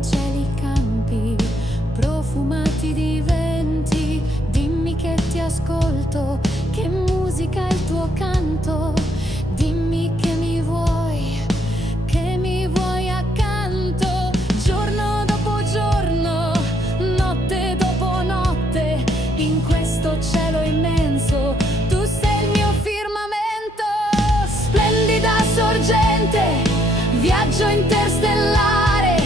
di cieli, campi profumati di venti. Dimmi che ti ascolto, che musica è il tuo canto. Dimmi che mi vuoi accanto. Giorno dopo giorno, notte dopo notte, in questo cielo immenso tu sei il mio firmamento. Splendida sorgente, viaggio interstellare,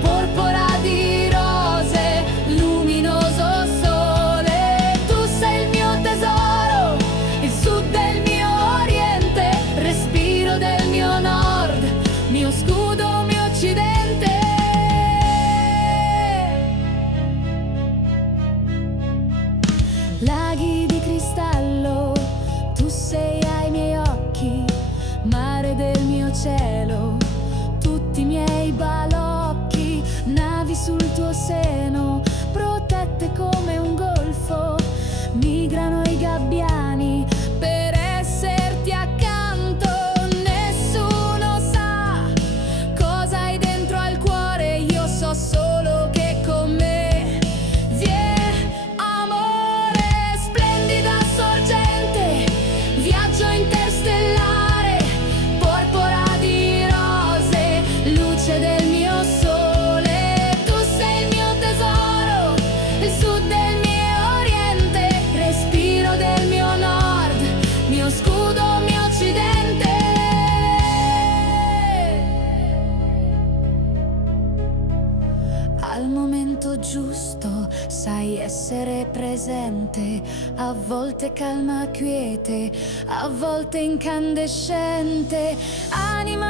porpora di rose, luminoso sole. Tu sei il mio tesoro, il sud del mio oriente, respiro del mio nord, mio scudo, mio occidente. Laghi di cristallo, tu sei ai miei occhi, mare del mio cielo, tutti i miei balocchi. Navi sul tuo seno, protette come un golfo, migrano i gabbiani per esserti accanto. Nessuno sa cosa hai dentro al cuore, io so solo che con me vi è amore. Splendida sorgente, viaggio interstellare, porpora di rose, luce del mio sole. Tu sei il mio tesoro, il sud del mio oriente, respiro del mio nord, mio scudo, mio occidente. Al momento giusto sai essere presente, a volte calma quiete, a volte incandescente. Anima